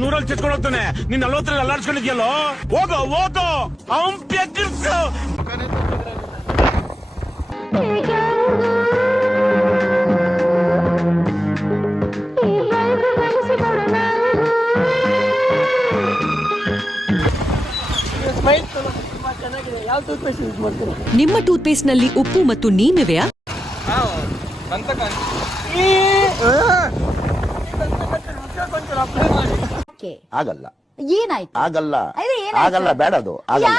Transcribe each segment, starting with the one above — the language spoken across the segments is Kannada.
ನೂರಲ್ಲಿ ಚಿತ್ಕೊಂಡು ಹೋಗ್ತಾನೆ. ನೀನ್ 40 ಅಲ್ಲಾಡ್ಸ್ಕೊಂಡಿದ್ಯಲ್ಲೋ, ಹೋಗೋ ಹೋಗೋ ಅವನ್ ಬೆಕ್ಕಿರ್ಸು. ನಿಮ್ಮ ಟೂತ್ ಪೇಸ್ಟ್ ನಲ್ಲಿ ಉಪ್ಪು ಮತ್ತು ನೀಮಿವೆಯಾ? ಆಗಲ್ಲ, ಏನಾಯ್ತು? ಆಗಲ್ಲ, ಆಗಲ್ಲ, ಬೇಡ, ಅದು ಆಗಲ್ಲ.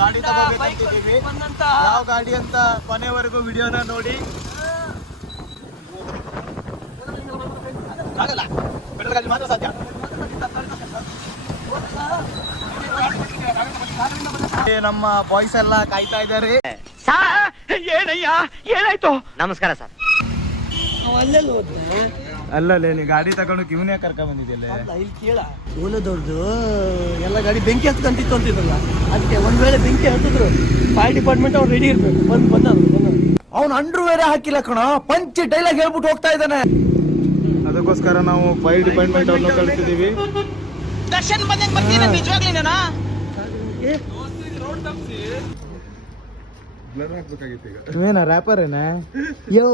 ಗಾಡಿ ತಗೋಬೇಕಂತಿದ್ದೀವಿ. ಯಾವ ಗಾಡಿ ಅಂತ ಕೊನೆವರೆಗೂ ವಿಡಿಯೋನ ನೋಡಿ. ಆಗಲ್ಲ, ಪೆಟ್ರೋಲ್ ಗಾಡಿ ಮಾತ್ರ ಸಾಧ್ಯ. ನಮ್ಮ ಬಾಯ್ಸ್ ಎಲ್ಲ ಕಾಯ್ತಾ ಇದ್ದಾರೆ. ಏನಯ್ಯ, ಏನಾಯ್ತು? ನಮಸ್ಕಾರ ಸರ್. ಅಲ್ಲಲ್ಲೇ ನೀ ಗಾಡಿ ತಗೊಂಡು ಇವನೇ ಕರ್ಕೊಂಡ್ ಬಂದಿದ್ಯಲ್ಲ. ಇಲ್ಲಿ ಕೇಳ ಓಲದವ್ರದ್ದು ಎಲ್ಲ ಗಾಡಿ ಬೆಂಕಿ ಹತ್ಕೊಂತಿತ್ತು ಅಂತಿದ್ರಲ್ಲ, ಅದಕ್ಕೆ ಒಂದ್ ವೇಳೆ ಬೆಂಕಿ ಹತ್ತಿದ್ರು ಫೈರ್ ಡಿಪಾರ್ಟ್ಮೆಂಟ್ ಅವ್ರು ರೆಡಿ ಇರ್ಬೇಕು. ಬಂದ್ರು ಅವ್ನು ಅಂಡ್ರು ಬೇರೆ ಹಾಕಿಲ್ಲ ಕಣ, ಪಂಚ್ ಡೈಲಾಗ್ ಹೇಳ್ಬಿಟ್ಟು ಹೋಗ್ತಾ ಇದ್ದಾನೆ. ಅದಕ್ಕೋಸ್ಕರ ನಾವು ಫೈರ್ ಡಿಪಾರ್ಟ್ಮೆಂಟ್ ಅವ್ರನ್ನ ಕಳಿಸಿದೀವಿ. ದರ್ಶನ್ ಬಂದಂಗ್ ಬರ್ತೀನಿ ನಿಜವಾಗ್ಲಿನಾ? ನೀವೇನ ರ್ಯಾಪರ್ ಏನ? ಯೋ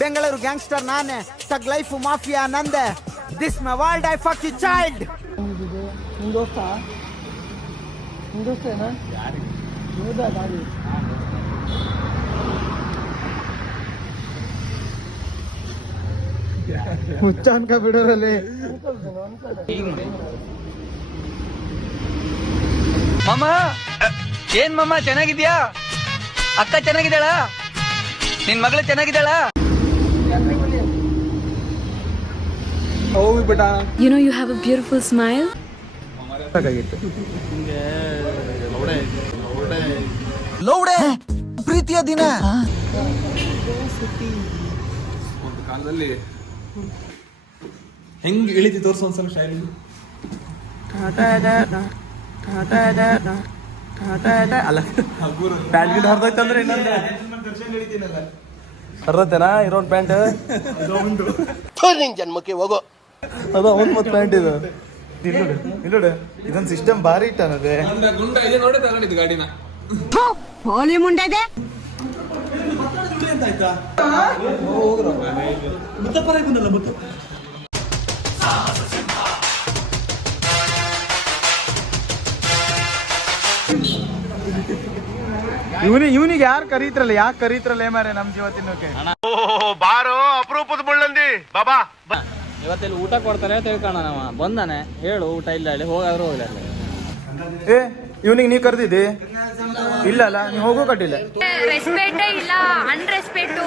ಬೆಂಗಳೂರು ಗ್ಯಾಂಗ್ಸ್ಟರ್ ನಾನೇ, ತಗ್ ಲೈಫ್ ಮಾಫಿಯಾ ನಂದೆ. This my world, I fuck you child. ನಿನ್ ದೋಸ್ತ ಏನಾ? ಗಾಡಿ ಹುಚ್ಚ ಅನ್ಕ ಬಿಡೋರಲ್ಲಿ. ಮಾಮ, ಏನ್ ಮಾಮ ಚೆನ್ನಾಗಿದ್ಯಾ? ಅಕ್ಕ ಚೆನ್ನಾಗಿದ್ದಾಳ? ನಿನ್ ಮಗಳು ಚೆನ್ನಾಗಿದ್ದಾಳ? ಹೋಗಿ ಬಿಡ. You know you have a beautiful smile. ಲೌಡೆ ಪ್ರೀತಿಯ ದಿನ. ಒಂದು ಕಾಲದಲ್ಲಿ ಹೆಂಗ್ ಇಳಿತಿ ತೋರ್ಸು ಒಂದ್ಸಲ ಶೈಲಿ. ಅಲ್ಲ ಪ್ಯಾಂಟ್ ಗಿಟ್ ಹರಿದೋಯ್ತಂದ್ರೆ ಇನ್ನೊಂದು ಹರಿದತ್ತೇನಾ ಇರೋನ್ ಪ್ಯಾಂಟ್? ಜನ್ಮಕ್ಕೆ ಹೋಗೋ ಅದು ಅವನ್ ಮತ್ ಪ್ಯಾಂಟ್ ಇದು. ಇಲ್ಲೋಡು ಇದೊಂದು ಸಿಸ್ಟಮ್ ಭಾರಿ ಇಟ್ಟಾನದೆ. ಗುಂಡ ಇದೆ ನೋಡಿ ತಗೊಂಡಿದ್ದು ಗಾಡಿನ. ಹೋಲಿ ಮುಂಡೆ ಇದೆ. ಇವನಿಗೆ ಯಾರು ಕರೀತ್ರಲ್ಲ, ಯಾಕೆ ಕರೀತ್ರಲ್ಲ ಮಾರೆ ನಮ್ ಜೀವ ತಿನ್ನೋಕೆ? ಬಾರೋ ಅಪರೂಪದ ಮುಳ್ಳಂದಿ ಬಾಬಾ. ಇವತ್ತೆಲ್ಲಿ ಊಟ ಕೊಡ್ತಾರೆ ತಿಳ್ಕೋಣ. ನಾವ ಬಂದಾನೆ ಹೇಳು ಊಟ ಇಲ್ಲ ಹೇಳಿ, ಹೋಗಾದ್ರೂ ಹೋಗ್ಲಿ. ಏ ಇವನಿಗೆ ನೀ ಕರ್ದಿದ್ದಿ? ಇಲ್ಲ ಅಲ್ಲ, ನೀವು ಹೋಗೋ ಕಟ್ಟಿಲ್ಲ. ರೆಸ್ಪೆಕ್ಟೇ ಇಲ್ಲ, ಅನ್ರೆಸ್ಪೆಕ್ಟು.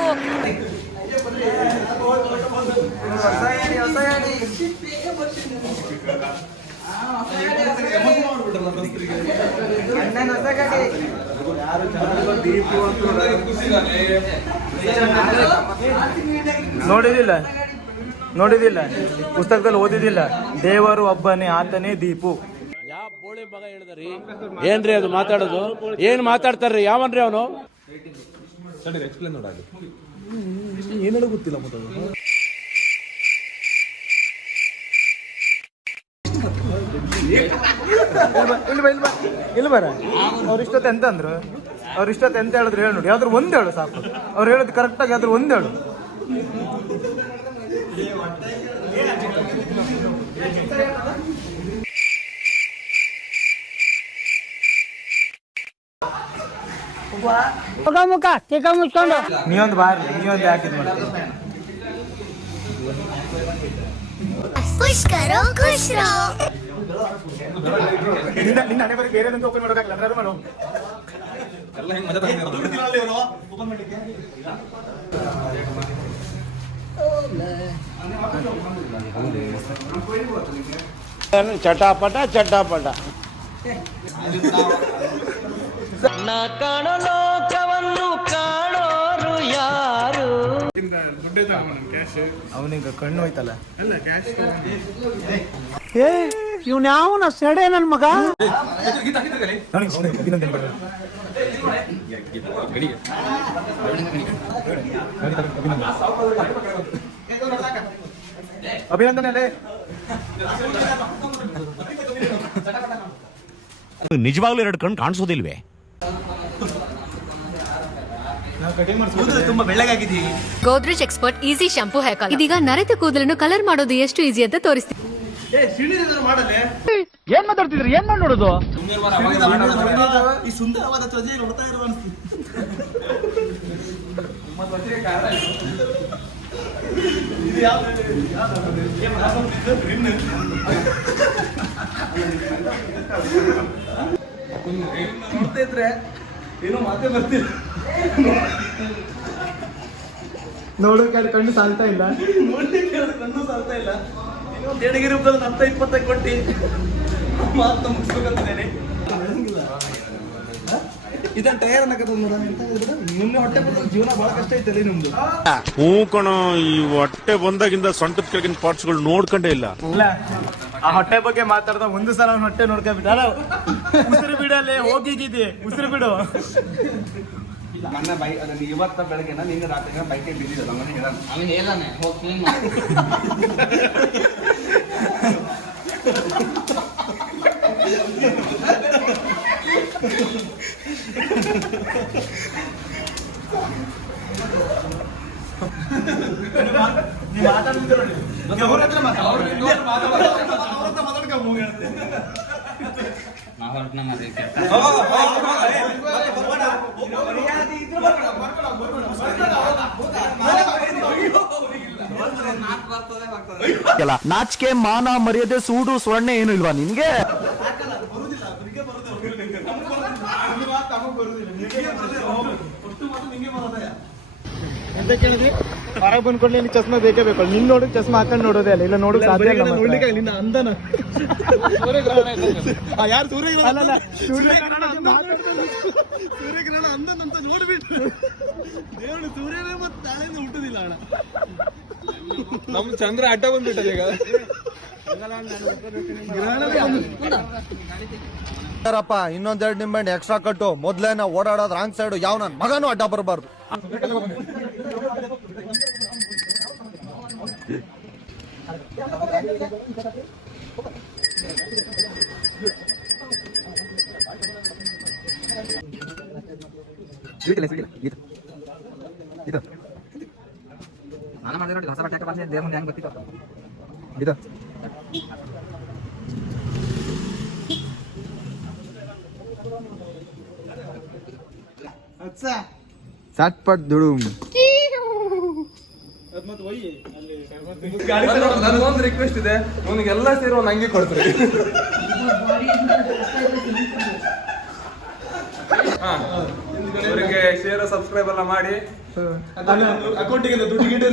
ನೋಡಿದಿಲ್ಲ ಪುಸ್ತಕದಲ್ಲಿ ಓದಿದಿಲ್ಲ, ದೇವರು ಒಬ್ಬನೇ, ಆತನೇ ದೀಪು. ಯಾವ ಬೋಳಿ ಮಗ ಹೇಳಿದ್ರಿ? ಏನ್ರಿ ಅದು ಮಾತಾಡೋದು? ಏನ್ ಮಾತಾಡ್ತಾರ್ರಿ? ಯಾವನ್ರಿ ಅವನು? ಎಕ್ಸ್ಪ್ಲೇನ್ ನೋಡಾಗಿ ಏನೇಳು ಗೊತ್ತಿಲ್ಲ ಮತ್ತೆ. ಇಲ್ಲಿ ಬರ. ಅವ್ರಿಷ್ಟೊತ್ತು ಎಂತ ಅಂದ್ರು? ಅವ್ರಿಷ್ಟೊತ್ತು ಎಂತ ಹೇಳಿದ್ರು ಹೇಳಿ ನೋಡಿ. ಯಾವ್ದಾರು ಒಂದ್ ಹೇಳು ಸಾಕು. ಅವ್ರು ಹೇಳೋದು ಕರೆಕ್ಟಾಗಿ ಯಾವ್ದಾರು ಒಂದ್ ಹೇಳು. ಮುಖ ಟೀಕ ಮುಚ್ಕೊಂಡು ನೀವೊಂದು ಬಾರ್ಲಿ, ನೀವೊಂದು ಯಾಕಿದ್ ಮಾಡ್ತೀವಿ. ನಿನ್ನ ಹಣೆ ಬರೀ ಬೇರೆ ಓಪನ್ ಮಾಡೋದಾಗಲ್ಲ ಅಂದ್ರೆ ಮಾಡು. ಎಲ್ಲ ಹೆಂಗ್ ಮಜಾ ಓಪನ್ ಮಾಡ್ಲಿಕ್ಕೆ. ಚಟಾಪಟ ಚಟಾಪಟ. ನಾ ಕಾಣೋ ಲೋಕವನ್ನು ಕಾಣೋರು ಯಾರು? ಅವನಿಗೆ ಕಣ್ಣು ಹೋಯ್ತಲ್ಲ. ಏ ಇವ್ನ ಯಾವನ ಸೆಡೆ ನನ್ ಮಗ. ಅಭಿನಂದನೆ ಅಲ್ಲೇ. ನಿಜವಾಗ್ಲೂ 2 ಕಣ್ಣು ಕಾಣಿಸೋದಿಲ್ವೇ? ತುಂಬಾ ಬೆಳ್ಳಗಾಗಿದ್ದೀವಿ. Godrej expert easy shampoo hair colour. ಇದೀಗ ನರೆತ ಕೂದಲನ್ನು ಕಲರ್ ಮಾಡೋದು ಎಷ್ಟು ಈಸಿ ಅಂತ ತೋರಿಸ್ತೀನಿ. ಏನ್ ಮಾತಾಡ್ತಿದ್ರಿ? ಏನ್ ಮಾಡಿ ನೋಡೋದು? ಈ ಸುಂದರವಾದ ತ್ವಚೆ ನೋಡ್ತಾ ಇರೋ ನೋಡ್ತಾ ಇದ್ರೆ ಏನೋ ಮಾತೇ ಬರ್ತಿಲ್ಲ. ನೋಡೋಕೆ ಕಣ್ಣು ಸಾಲ್ತಾ ಇಲ್ಲ. ನೋಡ್ಲಿಕ್ಕೆ ಕಣ್ಣು ಸಾಲ್ತಾ ಇಲ್ಲ. ಇನ್ನೊಂದು ದೇಣಿಗೆ ರೂಪದಲ್ಲಿ 10-20 ಕೊಟ್ಟು ಮಾತು ಮುಗಿಸ್ಬೇಕಂತೇನೆ. ಇದನ್ನ ಟೈರ್ ಅನ್ನಕತ್ತ ನಿನ್ನೆ ಹೊಟ್ಟೆ ಬಂದ ಜೀವನ ಬಹಳ ಕಷ್ಟ ಐತಲ್ಲಿ ನಿಮ್ದು. ಹೂ ಕಣೋ, ಈ ಹೊಟ್ಟೆ ಬಂದಾಗಿಂದ ಸೊಂಟದ ಕೆಳಗಿನ ಪಾರ್ಟ್ಸ್ಗಳು ನೋಡ್ಕೊಂಡೇ ಇಲ್ಲ. ಆ ಹೊಟ್ಟೆ ಬಗ್ಗೆ ಮಾತಾಡ್ದ ಒಂದು ಸಲ ಅವ್ನ ಹೊಟ್ಟೆ ನೋಡ್ಕೊಂಡ್ಬಿಟ್ಟ. ಉಸಿರು ಬಿಡಲ್ಲೇ ಹೋಗಿದ್ದೆ, ಉಸಿರು ಬಿಡು. ನನ್ನ ಬೈಕ್ ಅದನ್ನ ಇವತ್ತ ಬೆಳಗ್ಗೆ ನಿನ್ನೆ ರಾತ್ರಿ ಬೈಕ್ ಬಿದ್ದಿದ್ದ ಅವನು ಹೇಳಾನೆ ಹೋಗಿ ಕ್ಲೀನ್ ಮಾಡಿ. ನಾಚಿಕೆ ಮಾನ ಮರ್ಯಾದೆ ಸೂಡು ಸ್ವರ್ಣ ಏನು ಇಲ್ವಾ ನಿನ್ಗೆ? ಎಂತ ಕೇಳಿದ್ರಿ? ಹೊರಗೆ ಬಂದ್ಕೊಡ್ಲಿ ನೀನು ಚಸ್ಮಾ ಬೇಕೇ ಬೇಕು. ನಿನ್ ನೋಡಕ್ ಚಸ್ಮಾ ಹಾಕೊಂಡು ನೋಡೋದೇ ಅಲ್ಲ, ಇಲ್ಲ ನೋಡಕ್ ಸಾಧ್ಯ ಇಲ್ಲ. ನೋಡ್ಲಿಕ್ಕೆ ನಿನ್ನ ಅಂದನ ಯಾರು ಸೂರ್ಯಗ್ರಹಣ ಸೂರ್ಯಗ್ರಹಣ ಅಂದನಂತ ನೋಡ್ಬಿಟ್ಟು ದೇವರು ಸೂರ್ಯನೇ ಮತ್ತೆ ತಾಳೆಯಿಂದ ಹುಟ್ಟುದಿಲ್ಲ ಅಣ್ಣ. ನಮ್ ಚಂದ್ರ ಅಡ್ಡ ಬಂದ್ಬಿಟ್ಟದೆ ಈಗ. ಇನ್ನೊಂದೆರಡು ನಿಂಬೆಹಣ್ಣು ಎಕ್ಸ್ಟ್ರಾ ಕಟ್ಟು. ಮೊದ್ಲೇನ ಓಡಾಡೋದು ರಾಂಗ್ ಸೈಡ್. ಯಾವ ನನ್ ಮಗನೂ ಅಡ್ಡ ಬರಬಾರ್ದು. ನಾನು ಮಾಡಿದ್ರೆ ಹೊಸ ಬಟ್ಟೆ ಬಂದೆ ದೇವ್ರ ಮುಂದೆ ಹೆಂಗ್ ಗೊತ್ತಿತ್ತು ಇದು. ಸಾಟ್ಪಟ್ ದುಡುಮ್. ನನಗೊಂದು ರಿಕ್ವೆಸ್ಟ್ ಇದೆ, ಇವನಿಗೆಲ್ಲ ಸೇರಿ ಒಂದು ಅಂಗಿ ಕೊಡ್ತೀರಿ. ಇವರಿಗೆ ಶೇರ್ ಸಬ್ಸ್ಕ್ರೈಬ್ ಎಲ್ಲ ಮಾಡಿ ಅಕೌಂಟಿಗೆ ದುಡ್ಡು ಗಿಡ